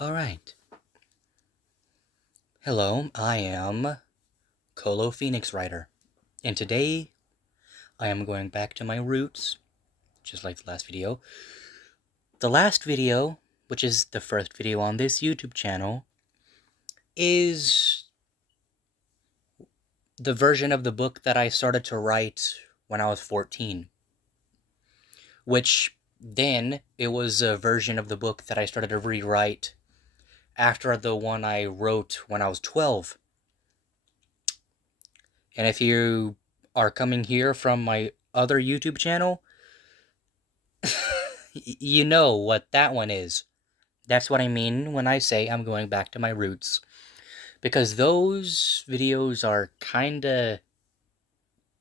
Alright. Hello, I am Colo Phoenix Writer, and today I am going back to my roots, just like the last video. The last video, which is the first video on this YouTube channel, is the version of the book that I started to write when I was 14. Which, then, it was a version of the book that I started to rewrite after the one I wrote when I was 12. And if you are coming here from my other YouTube channel, you know what that one is. That's what I mean when I say I'm going back to my roots. Because those videos are kinda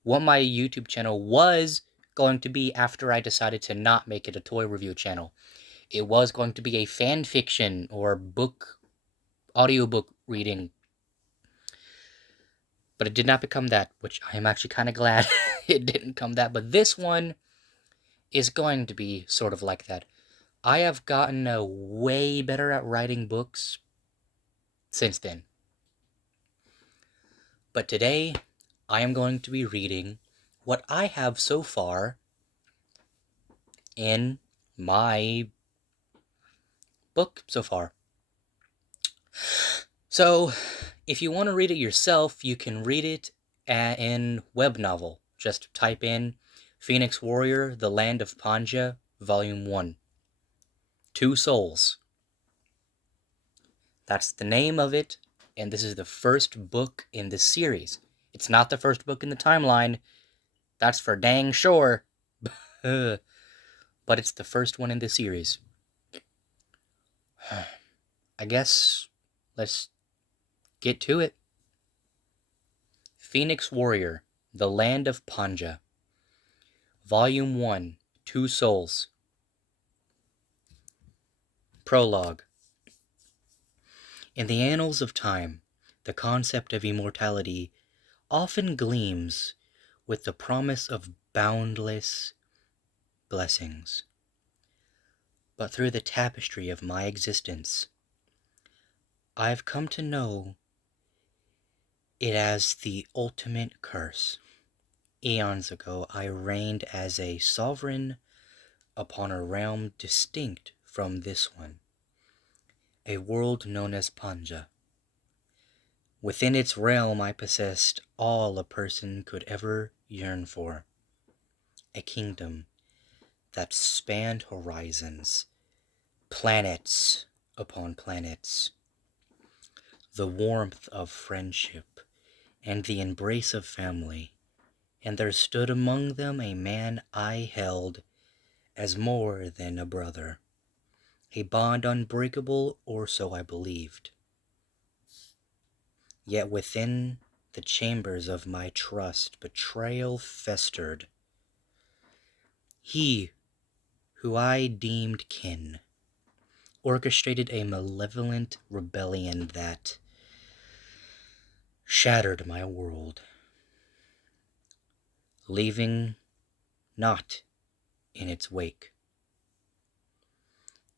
what my YouTube channel was going to be after I decided to not make it a toy review channel. It was going to be a fan fiction or audiobook reading. But it did not become that, which I am actually kind of glad it didn't come that. But this one is going to be sort of like that. I have gotten way better at writing books since then. But today, I am going to be reading what I have so far in my book so far. So, if you want to read it yourself, you can read it in web novel. Just type in Phoenix Warrior, The Land of Panja, Volume 1. Two Souls. That's the name of it, and this is the first book in the series. It's not the first book in the timeline, that's for dang sure, but it's the first one in the series. I guess let's get to it. Phoenix Warrior, The Land of Panja, Volume 1, Two Souls. Prologue. In the annals of time, the concept of immortality often gleams with the promise of boundless blessings. But through the tapestry of my existence, I've come to know it as the ultimate curse. Eons ago, I reigned as a sovereign upon a realm distinct from this one, a world known as Panja. Within its realm, I possessed all a person could ever yearn for, a kingdom that spanned horizons, planets upon planets, the warmth of friendship, and the embrace of family, and there stood among them a man I held as more than a brother, a bond unbreakable, or so I believed. Yet within the chambers of my trust betrayal festered. He, who I deemed kin, orchestrated a malevolent rebellion that shattered my world, leaving naught in its wake.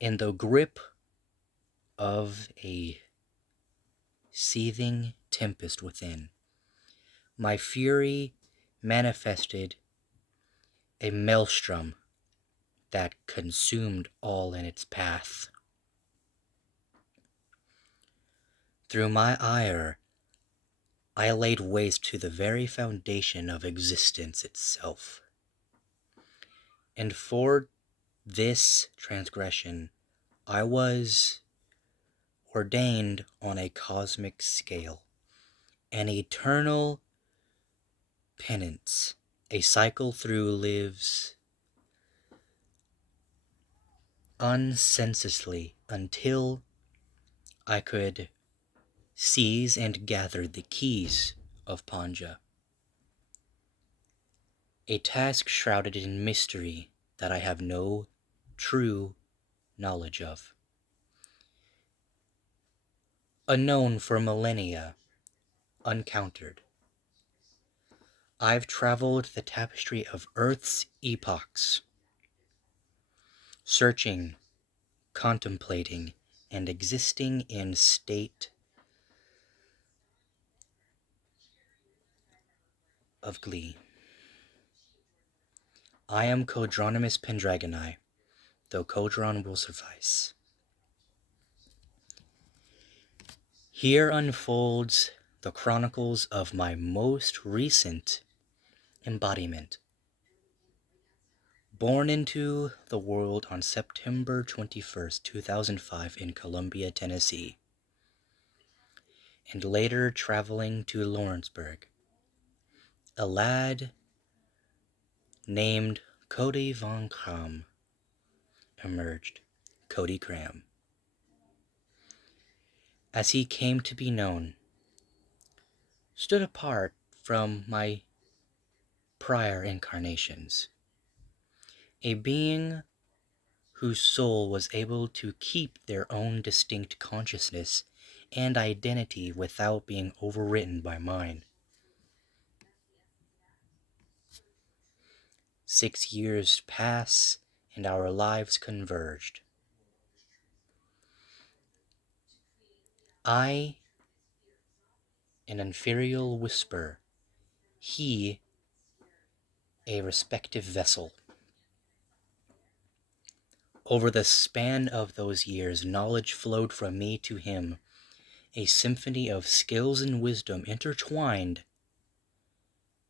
In the grip of a seething tempest within, my fury manifested a maelstrom that consumed all in its path. Through my ire, I laid waste to the very foundation of existence itself. And for this transgression, I was ordained on a cosmic scale, an eternal penance, a cycle through lives uncensously until I could seize and gather the keys of Panja. A task shrouded in mystery that I have no true knowledge of. Unknown for millennia, uncountered. I've traveled the tapestry of Earth's epochs, searching contemplating and existing in state of glee. I am Codronimus Pendragoni, though Codron will suffice. Here unfolds the chronicles of my most recent embodiment. Born into the world on September 21st, 2005 in Columbia, Tennessee, and later traveling to Lawrenceburg, a lad named Cody Von Cram emerged, Cody Cram, as he came to be known, stood apart from my prior incarnations, a being whose soul was able to keep their own distinct consciousness and identity without being overwritten by mine. 6 years pass, and our lives converged. I, an inferior whisper, he, a respective vessel. Over the span of those years, knowledge flowed from me to him, a symphony of skills and wisdom intertwined,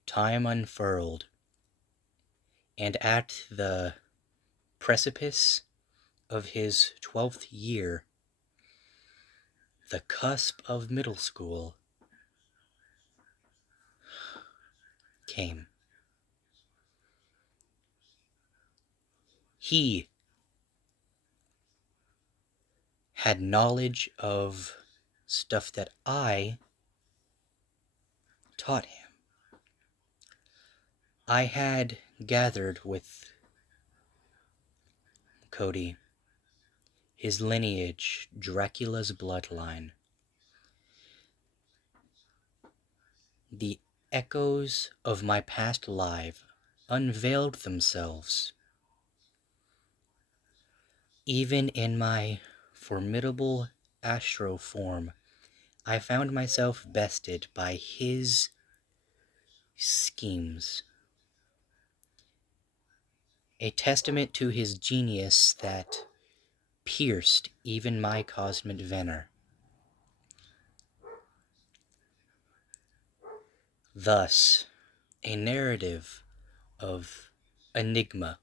time unfurled, and at the precipice of his 12th year, the cusp of middle school, came. He had knowledge of stuff that I taught him. I had gathered with Cody, his lineage, Dracula's bloodline. The echoes of my past life unveiled themselves. Even in my formidable astro form, I found myself bested by his schemes. A testament to his genius that pierced even my cosmic veneer. Thus, a narrative of enigma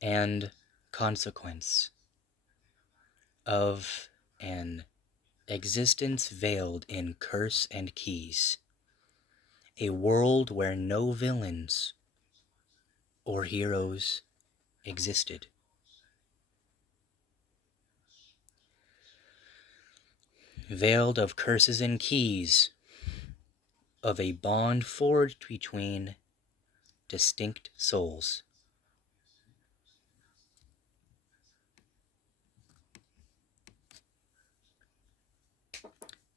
and consequence, of an existence veiled in curse and keys, a world where no villains or heroes existed. Veiled of curses and keys, of a bond forged between distinct souls.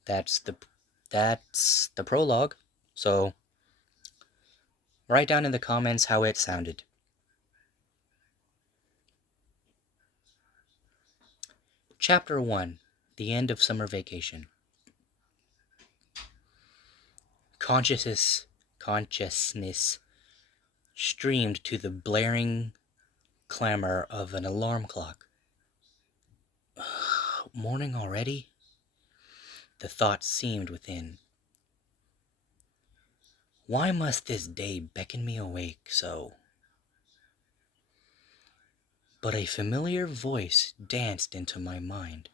That's the prologue. So write down in the comments how it sounded. Chapter 1, The End of Summer Vacation. Consciousness streamed to the blaring clamor of an alarm clock. Morning already? The thought seemed within. Why must this day beckon me awake so? But a familiar voice danced into my mind,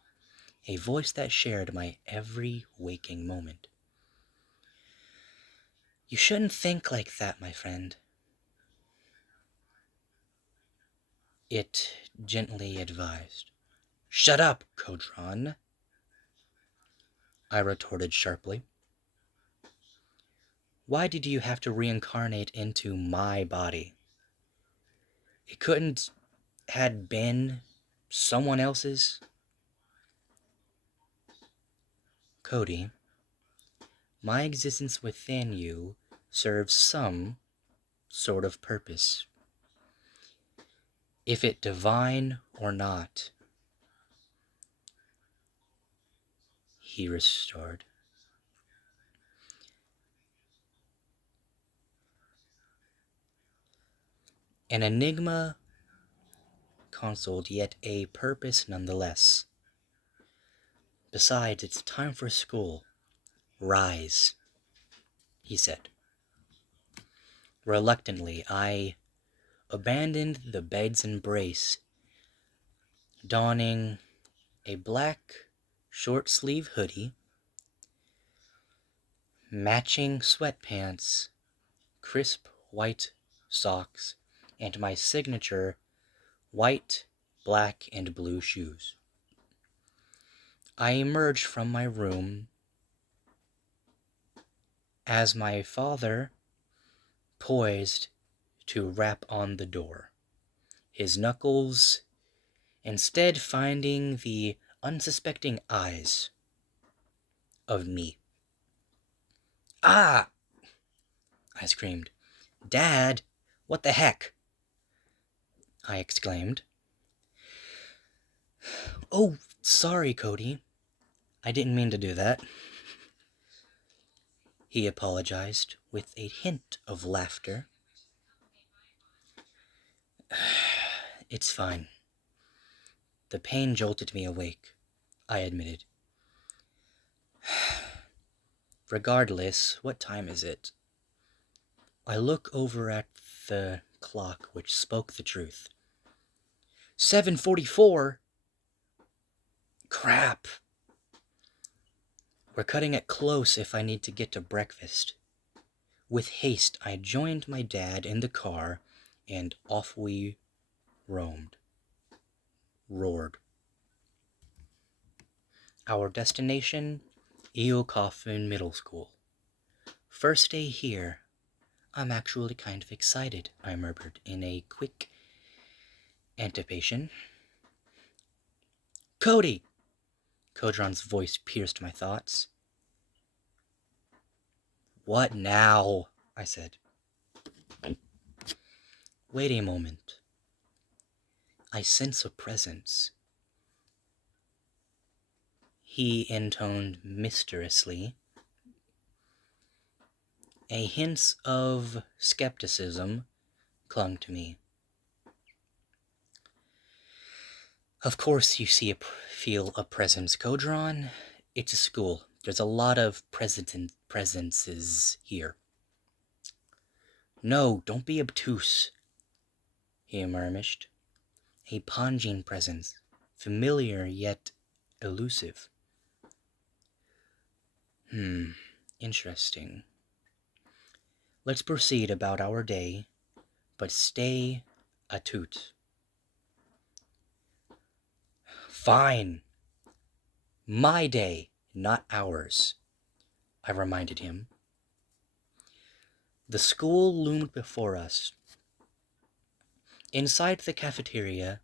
a voice that shared my every waking moment. You shouldn't think like that, my friend. It gently advised. Shut up, Codron, I retorted sharply. Why did you have to reincarnate into my body? It couldn't had been someone else's? Cody, my existence within you serves some sort of purpose. If it divine or not, he restored. An enigma consoled, yet a purpose nonetheless. Besides, it's time for school. Rise, he said. Reluctantly, I abandoned the bed's embrace, donning a black short-sleeve hoodie, matching sweatpants, crisp white socks, and my signature white, black, and blue shoes. I emerged from my room as my father poised to rap on the door, his knuckles instead finding the unsuspecting eyes of me. "Ah!" I screamed. "Dad, what the heck?" I exclaimed. "Oh, sorry, Cody. I didn't mean to do that," he apologized with a hint of laughter. "It's fine. The pain jolted me awake," I admitted. "Regardless, what time is it?" I look over at the clock, which spoke the truth. 7:44? Crap. We're cutting it close if I need to get to breakfast. With haste, I joined my dad in the car, and off we roared. Our destination, Eo Coffin Middle School. First day here. I'm actually kind of excited, I murmured in a quick anticipation. "Cody!" Kodron's voice pierced my thoughts. "What now?" I said. "Wait a moment. I sense a presence," he intoned mysteriously. A hint of skepticism clung to me. "Of course you feel a presence, Kodron. It's a school. There's a lot of presences here." "No, don't be obtuse," he murmured. "A Panjin presence, familiar yet elusive." Interesting. Let's proceed about our day, but stay atut. "Fine. My day, not ours," I reminded him. The school loomed before us. Inside the cafeteria,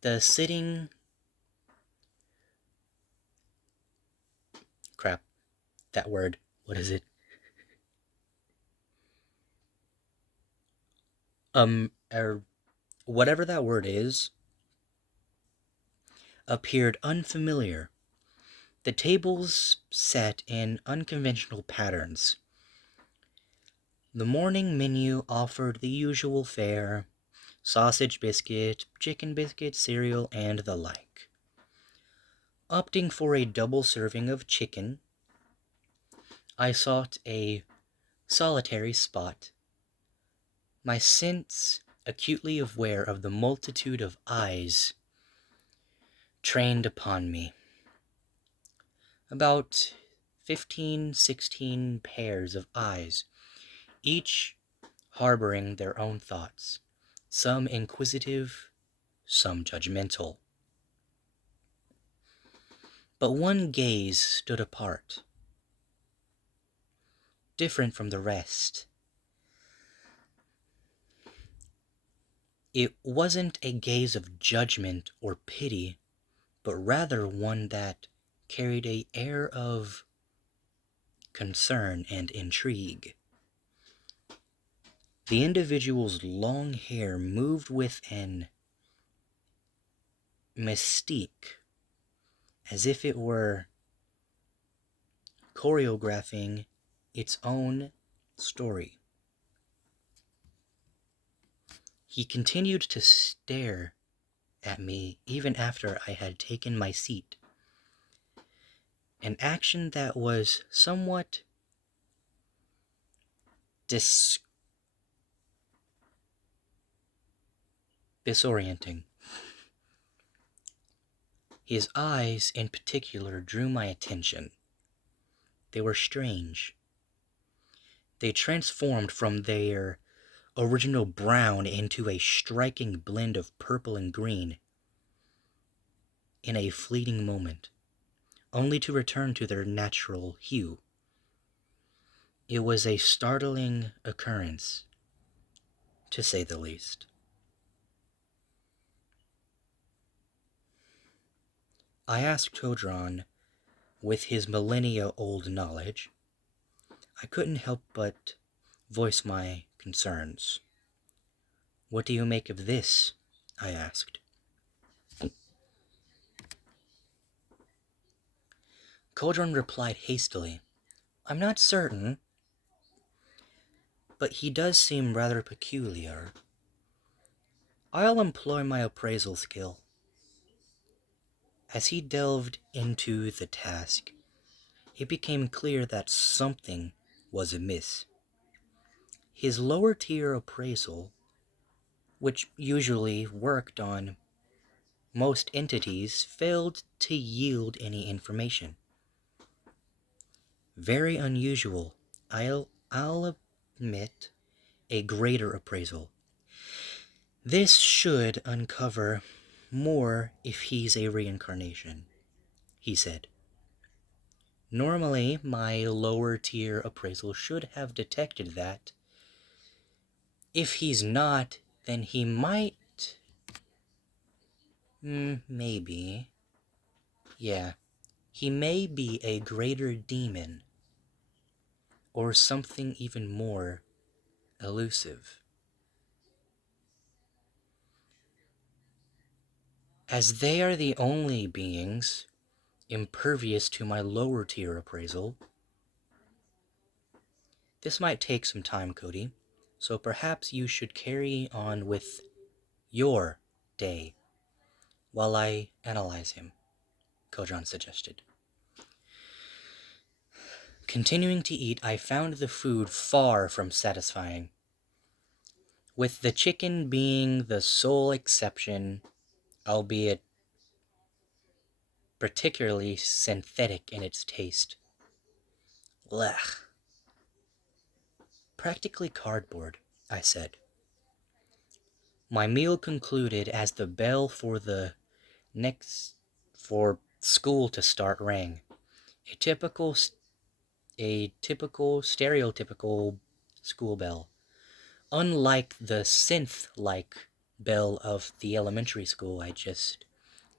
the sitting... Crap. That word. What is it? Whatever that word is, appeared unfamiliar. The tables set in unconventional patterns. The morning menu offered the usual fare: sausage biscuit, chicken biscuit, cereal, and the like. Opting for a double serving of chicken, I sought a solitary spot, my sense acutely aware of the multitude of eyes trained upon me. About 15-16 pairs of eyes, each harboring their own thoughts, some inquisitive, some judgmental. But one gaze stood apart, different from the rest. It wasn't a gaze of judgment or pity, but rather one that carried an air of concern and intrigue. The individual's long hair moved with an mystique, as if it were choreographing its own story. He continued to stare at me even after I had taken my seat, an action that was somewhat disorienting. His eyes, in particular, drew my attention. They were strange. They transformed from their original brown into a striking blend of purple and green in a fleeting moment, only to return to their natural hue. It was a startling occurrence, to say the least. I asked Todron, with his millennia-old knowledge. I couldn't help but voice my concerns. "What do you make of this?" I asked. Todron replied hastily, "I'm not certain, but he does seem rather peculiar. I'll employ my appraisal skill." As he delved into the task, it became clear that something was amiss. His lower tier appraisal, which usually worked on most entities, failed to yield any information. Very unusual, I'll admit. A greater appraisal. This should uncover more if he's a reincarnation, he said. Normally, my lower tier appraisal should have detected that. If he's not, then he might... maybe. Yeah, he may be a greater demon, or something even more elusive. As they are the only beings impervious to my lower tier appraisal, this might take some time, Cody, so perhaps you should carry on with your day while I analyze him, Kojan suggested. Continuing to eat, I found the food far from satisfying, with the chicken being the sole exception, albeit particularly synthetic in its taste. Blech. Practically cardboard, I said. My meal concluded as the bell for school to start rang. A typical stereotypical school bell, unlike the synth-like bell of the elementary school I just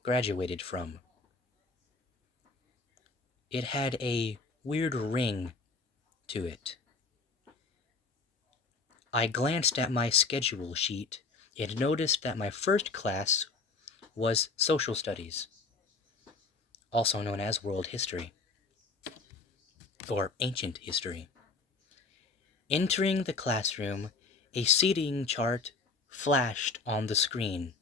graduated from. It had a weird ring to it. I glanced at my schedule sheet and noticed that my first class was social studies, also known as world history, or ancient history. Entering the classroom, a seating chart flashed on the screen.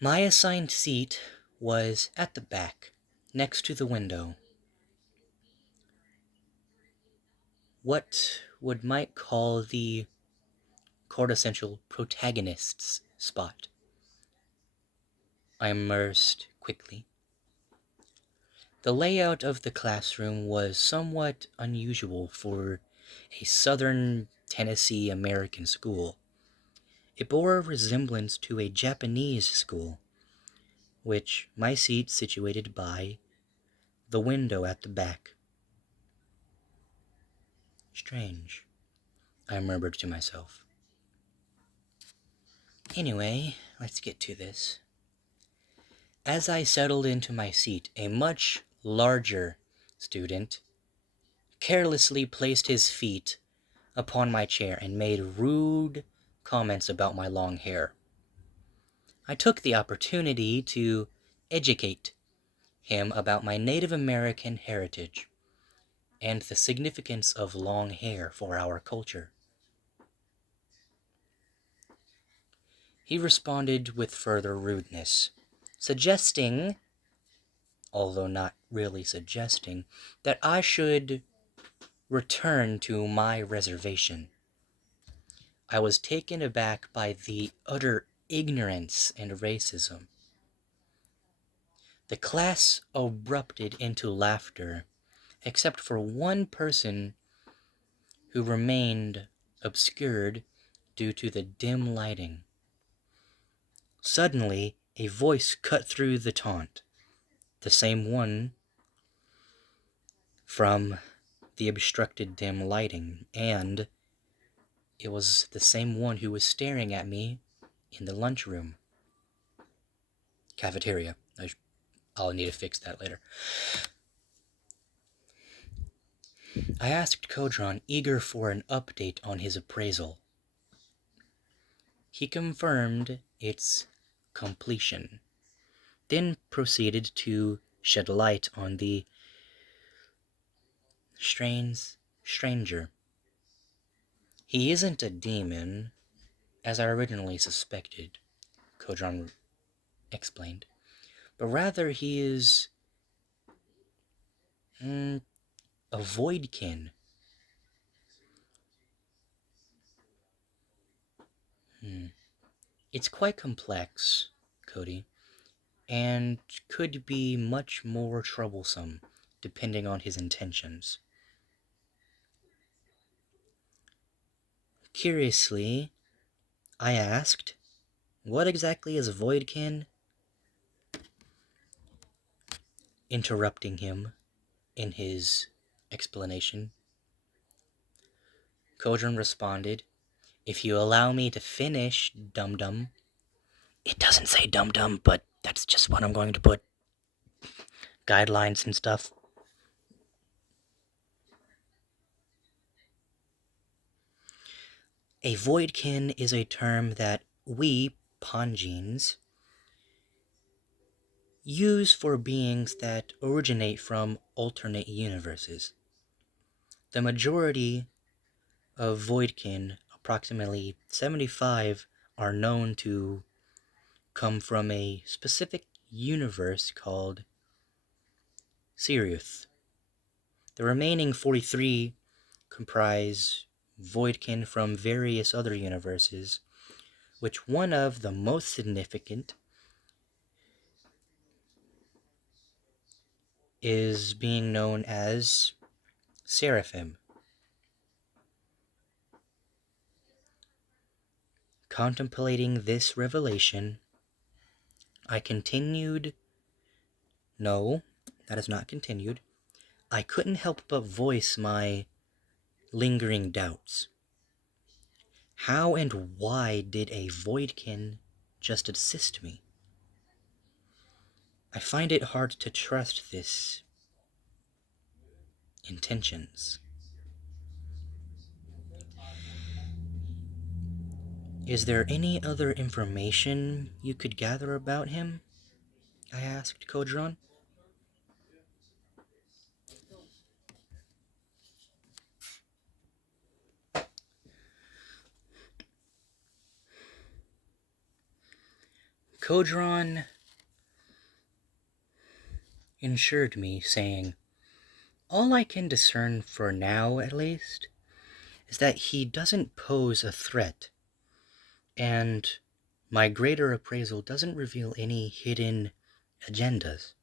My assigned seat was at the back, next to the window. What might call the quintessential protagonist's spot. I immersed quickly. The layout of the classroom was somewhat unusual for a southern Tennessee American school. It bore a resemblance to a Japanese school, which my seat situated by the window at the back. Strange, I murmured to myself. Anyway, let's get to this. As I settled into my seat, a much larger student carelessly placed his feet upon my chair and made rude comments about my long hair. I took the opportunity to educate him about my Native American heritage and the significance of long hair for our culture. He responded with further rudeness, suggesting, although not really suggesting, that I should return to my reservation. I was taken aback by the utter ignorance and racism. The class erupted into laughter, except for one person who remained obscured due to the dim lighting. Suddenly, a voice cut through the taunt, the same one from the obstructed dim lighting, and it was the same one who was staring at me in the lunchroom. Cafeteria. I'll need to fix that later. I asked Kodron, eager for an update on his appraisal. He confirmed its completion, then proceeded to shed light on the stranger. He isn't a demon, as I originally suspected, Kodron explained, but rather he is a voidkin. It's quite complex, Cody, and could be much more troublesome depending on his intentions. Curiously, I asked, what exactly is voidkin? Interrupting him in his explanation. Kodron responded, if you allow me to finish, dum-dum. It doesn't say dum-dum, but that's just what I'm going to put. Guidelines and stuff. A voidkin is a term that we, Panjins, use for beings that originate from alternate universes. The majority of voidkin, approximately 75, are known to come from a specific universe called Sirius. The remaining 43 comprise voidkin from various other universes, which one of the most significant is being known as Seraphim. Contemplating this revelation, I continued. No, that is not continued. I couldn't help but voice my lingering doubts. How and why did a voidkin just assist me? I find it hard to trust this intentions. Is there any other information you could gather about him? I asked Kodron. Kodron assured me, saying, all I can discern for now, at least, is that he doesn't pose a threat, and my greater appraisal doesn't reveal any hidden agendas.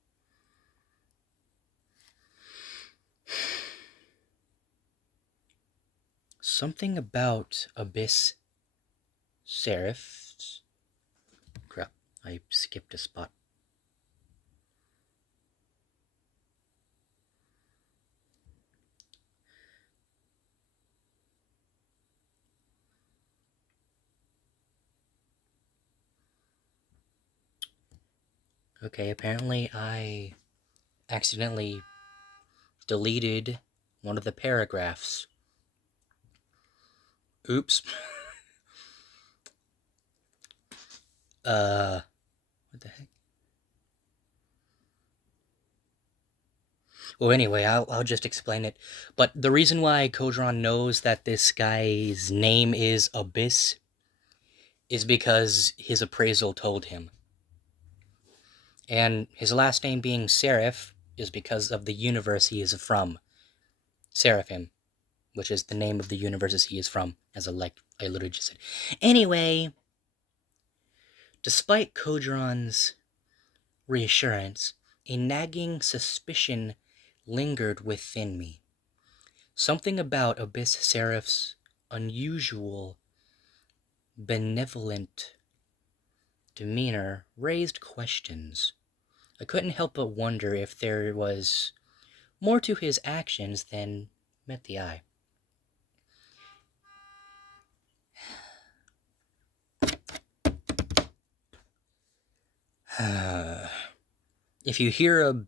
Something about Abyss Seraphs. Crap, I skipped a spot. Okay, apparently I accidentally deleted one of the paragraphs. Oops. What the heck? Well, anyway, I'll just explain it. But the reason why Kodron knows that this guy's name is Abyss is because his appraisal told him. And his last name being Seraph is because of the universe he is from. Seraphim, which is the name of the universe he is from, as I literally just said. Anyway, despite Kodron's reassurance, a nagging suspicion lingered within me. Something about Abyss Seraph's unusual, benevolent demeanor raised questions. I couldn't help but wonder if there was more to his actions than met the eye. If you hear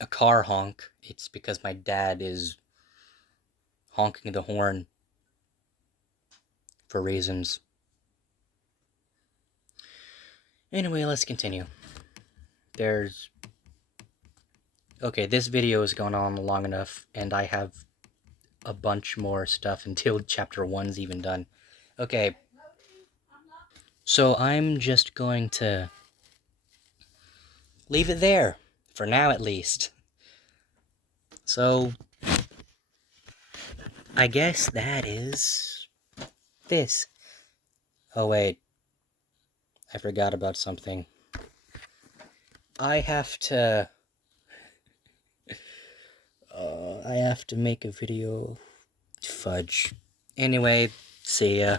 a car honk, it's because my dad is honking the horn for reasons. Anyway, let's continue. Okay, this video has gone on long enough, and I have a bunch more stuff until chapter 1's even done. Okay. So I'm just going to leave it there, for now at least. So, I guess that is this. Oh wait, I forgot about something. I have to make a video. Fudge. Anyway, see ya.